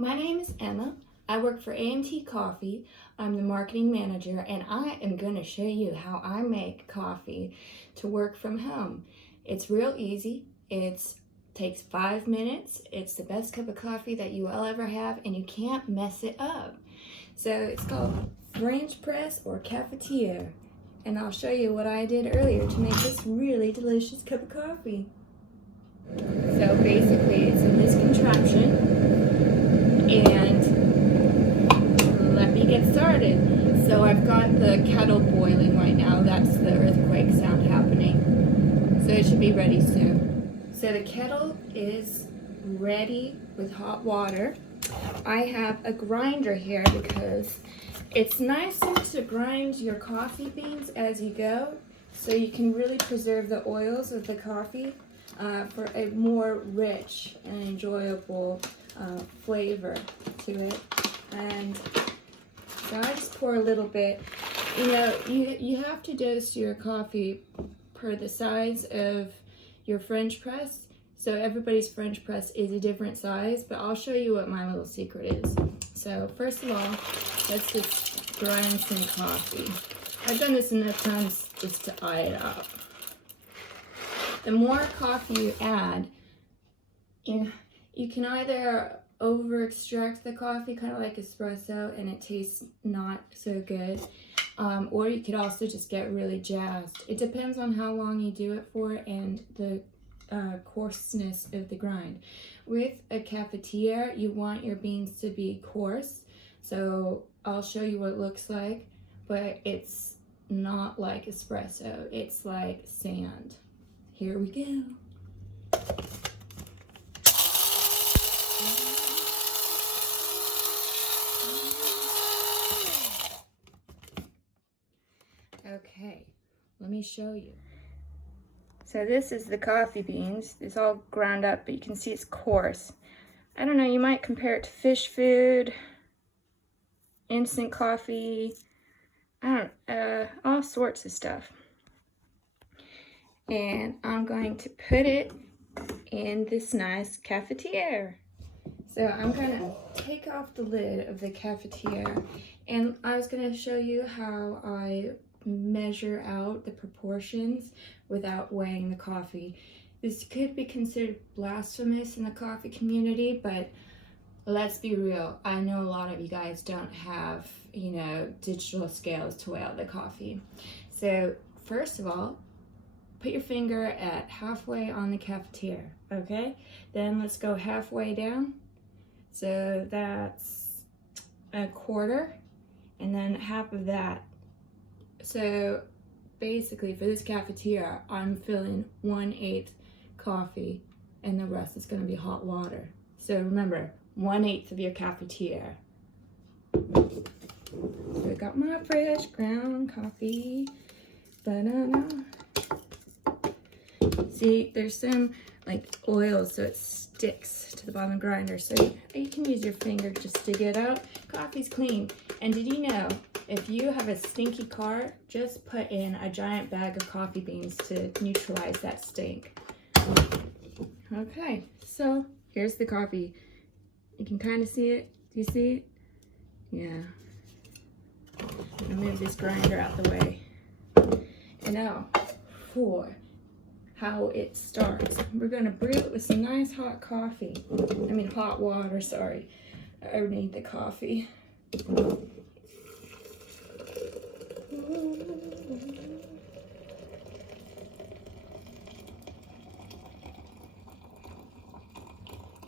My name is Emma. I work for AMT Coffee. I'm the marketing manager, and I am going to show you how I make coffee to work from home. It's real easy. It takes 5 minutes. It's the best cup of coffee that you will ever have, and you can't mess it up. So it's called French press or cafeteria, and I'll show you what I did earlier to make this really delicious cup of coffee. So basically it's in this contraption, and let me get started. So I've got the kettle boiling right now. That's the earthquake sound happening. So it should be ready soon. So the kettle is ready with hot water. I have a grinder here because it's nicer to grind your coffee beans as you go, so you can really preserve the oils of the coffee for a more rich and enjoyable flavor to it. And so I just pour a little bit. You know, you have to dose your coffee per the size of your French press. So everybody's French press is a different size, but I'll show you what my little secret is. So first of all, let's just grind some coffee. I've done this enough times just to eye it up. The more coffee you add, you can either over extract the coffee, kind of like espresso, and it tastes not so good, or you could also just get really jazzed. It depends on how long you do it for and the coarseness of the grind. With a cafetiere, you want your beans to be coarse, so I'll show you what it looks like, but it's not like espresso, it's like sand. Here we go. Okay, let me show you. So this is the coffee beans. It's all ground up, but you can see it's coarse. I don't know, you might compare it to fish food, instant coffee, all sorts of stuff. And I'm going to put it in this nice cafetiere. So I'm gonna take off the lid of the cafetiere, and I was gonna show you how I measure out the proportions without weighing the coffee. This could be considered blasphemous in the coffee community, but let's be real. I know a lot of you guys don't have, digital scales to weigh out the coffee. So first of all, put your finger at halfway on the cafetiere, okay? Then let's go halfway down. So that's a quarter, and then half of that. So basically for this cafetiere, I'm filling 1/8 coffee, and the rest is gonna be hot water. So remember, 1/8 of your cafetiere. So I got my fresh ground coffee. Banana. See, there's some like oil, so it sticks to the bottom of the grinder. So you can use your finger just to get out. Coffee's clean. And did you know, if you have a stinky car, just put in a giant bag of coffee beans to neutralize that stink. Okay, so here's the coffee. You can kind of see it. Do you see it? Yeah. I'll move this grinder out the way. And now, for how it starts. We're gonna brew it with some nice hot coffee. Hot water, sorry. I already need the coffee.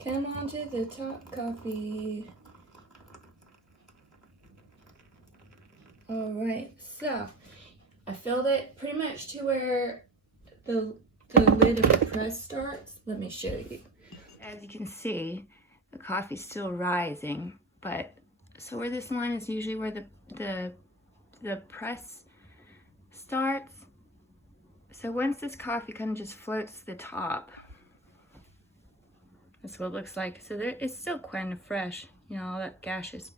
Come on to the top, coffee. All right, so I filled it pretty much to where the lid of the press starts. Let me show you. As you can see, the coffee's still rising, but so where this line is usually where the press starts. So once this coffee kind of just floats to the top, that's what it looks like. So it's still kind of fresh, all that gaseous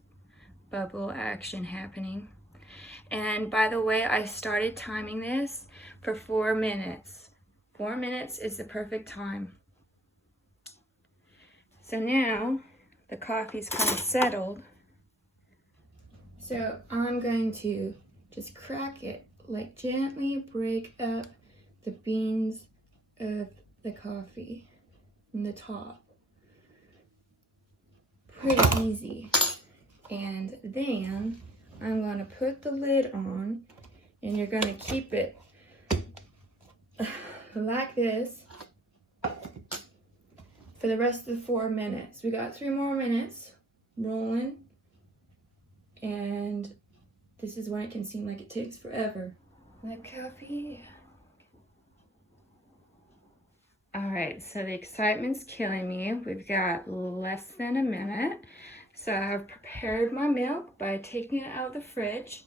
bubble action happening. And by the way, I started timing this for 4 minutes. 4 minutes is the perfect time. So now the coffee's kind of settled. So I'm going to just crack it, like gently break up the beans of the coffee from the top. Pretty easy. And then I'm going to put the lid on, and you're going to keep it like this for the rest of the 4 minutes. We got 3 more minutes rolling, and this is when it can seem like it takes forever. Like coffee. All right, so the excitement's killing me. We've got less than a minute. So I've prepared my milk by taking it out of the fridge.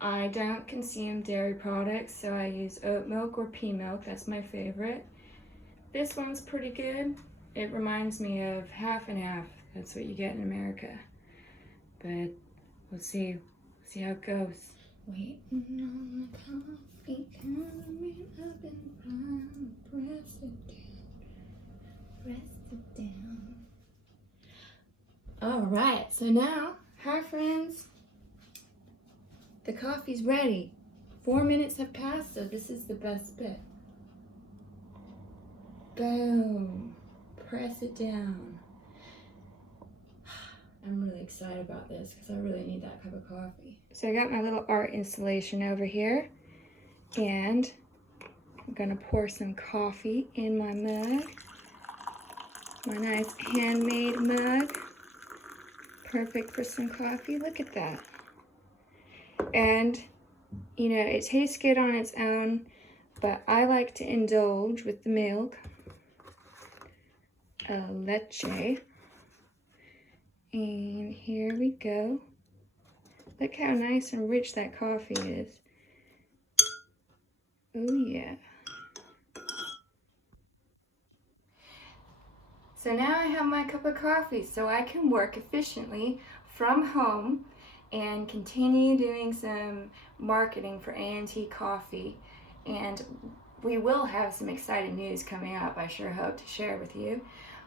I don't consume dairy products, so I use oat milk or pea milk. That's my favorite. This one's pretty good. It reminds me of half and half. That's what you get in America. But we'll see how it goes. Waiting on the coffee coming up and fine. Press it down. Press it down. All right, so now, hi friends. The coffee's ready. 4 minutes have passed, so this is the best bit. Boom. Press it down. I'm really excited about this because I really need that cup of coffee. So I got my little art installation over here, and I'm gonna pour some coffee in my mug. My nice handmade mug. Perfect for some coffee. Look at that. And, you know, it tastes good on its own, but I like to indulge with the milk. Leche. And here we go. Look how nice and rich that coffee is. Oh yeah. So now I have my cup of coffee, so I can work efficiently from home and continue doing some marketing for AMT Coffee. And we will have some exciting news coming up, I sure hope to share with you.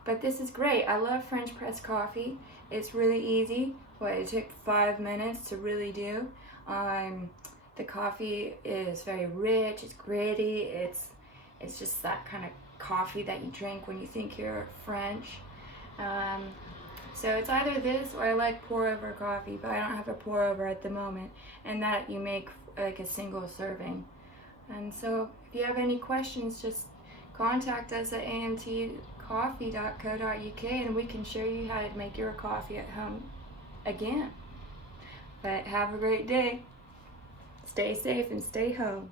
But this is great. I love French press coffee. It's really easy. Well, it took 5 minutes to really do. The coffee is very rich, it's gritty, it's just that kind of coffee that you drink when you think you're French. So it's either this or I like pour over coffee, but I don't have a pour over at the moment, and that you make like a single serving. And so if you have any questions, just contact us at amtcoffee.co.uk and we can show you how to make your coffee at home again. But have a great day. Stay safe and stay home.